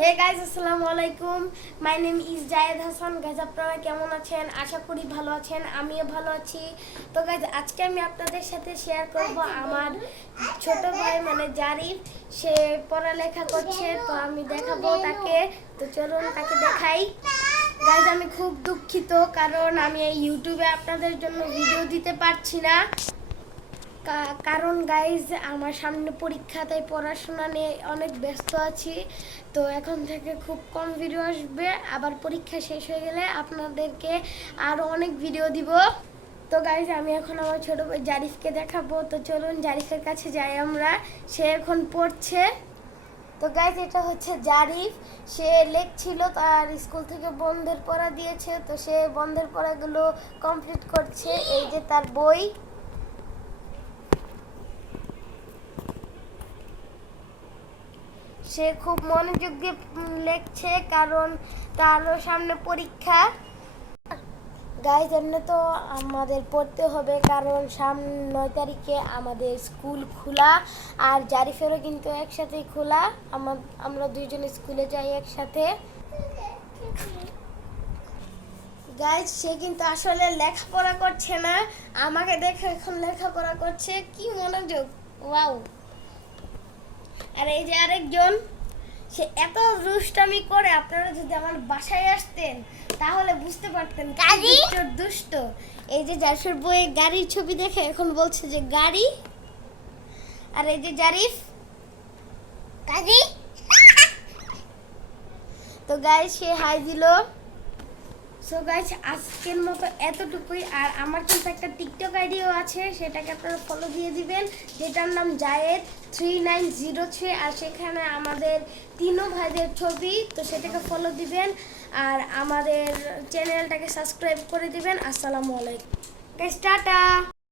হে guys, আসসালামু আলাইকুম। My name is Zayed Hasan. Guys, আপনারা কেমন আছেন? আশা করি ভালো আছেন। আমিও ভালো আছি। তো গাইস, আজকে আমি আপনাদের সাথে শেয়ার করব আমার ছোট ভাই মানে জারিফ। সে পড়ালেখা করছে, তো আমি দেখাবো তাকে। তো চলুন তাকে দেখাই। গাইস, আমি খুব দুঃখিত, কারণ আমি এই ইউটিউবে আপনাদের জন্য ভিডিও দিতে পারছি না। কারণ গাইজ আমার সামনে পরীক্ষা, তাই পড়াশোনা নিয়ে অনেক ব্যস্ত আছি। তো এখন থেকে খুব কম ভিডিও আসবে, আবার পরীক্ষা শেষ হয়ে গেলে আপনাদেরকে আরও অনেক ভিডিও দিব। তো গাইজ আমি এখন আমার ছোটো ভাই জারিফকে দেখাবো। তো চলুন জারিফের কাছে যাই আমরা। সে এখন পড়ছে। তো গাইজ এটা হচ্ছে জারিফ। সে লেখছিল, তার স্কুল থেকে বন্ধের পড়া দিয়েছে, তো সে বন্ধের পড়াগুলো কমপ্লিট করছে। এই যে তার বই। সে খুব মনোযোগ দিয়ে লেখছে, কারণ তারও সামনে পরীক্ষা। গাইজ এমনি তো আমাদের পড়তে হবে, কারণ সামনে 9 তারিখে আমাদের স্কুল খোলা, আর জারিফেরও কিন্তু একসাথেই খোলা। আমরা দুইজন স্কুলে যাই একসাথে। গাইজ সে কিন্তু আসলে লেখাপড়া করছে না, আমাকে দেখে এখন লেখাপড়া করছে। কি মনোযোগ, ওয়াও। আর এই যে আরেকজন, সে এত দুষ্টামি করে, আপনারা যদি আমার বাসায় আসতেন তাহলে বুঝতে পারতেন দুষ্ট। এই যে জারিফের বইয়ে গাড়ির ছবি দেখে এখন বলছে যে গাড়ি। আর এই যে জারিফ গাড়ি। তো গাইস সে হাই দিল। সো গাইস আজকের মতো এতটুকুই। আর আমার কিন্তু একটা টিকটক আইডিও আছে, সেটাকে আপনারা ফলো দিয়ে দিবেন, যেটার নাম জায়েদ 3903। আর সেখানে আমাদের তিনও ভাইদের ছবি, তো সেটাকে ফলো দিবেন আর আমাদের চ্যানেলটাকে সাবস্ক্রাইব করে দিবেন। আসসালামু আলাইকুম গাইস, টাটা।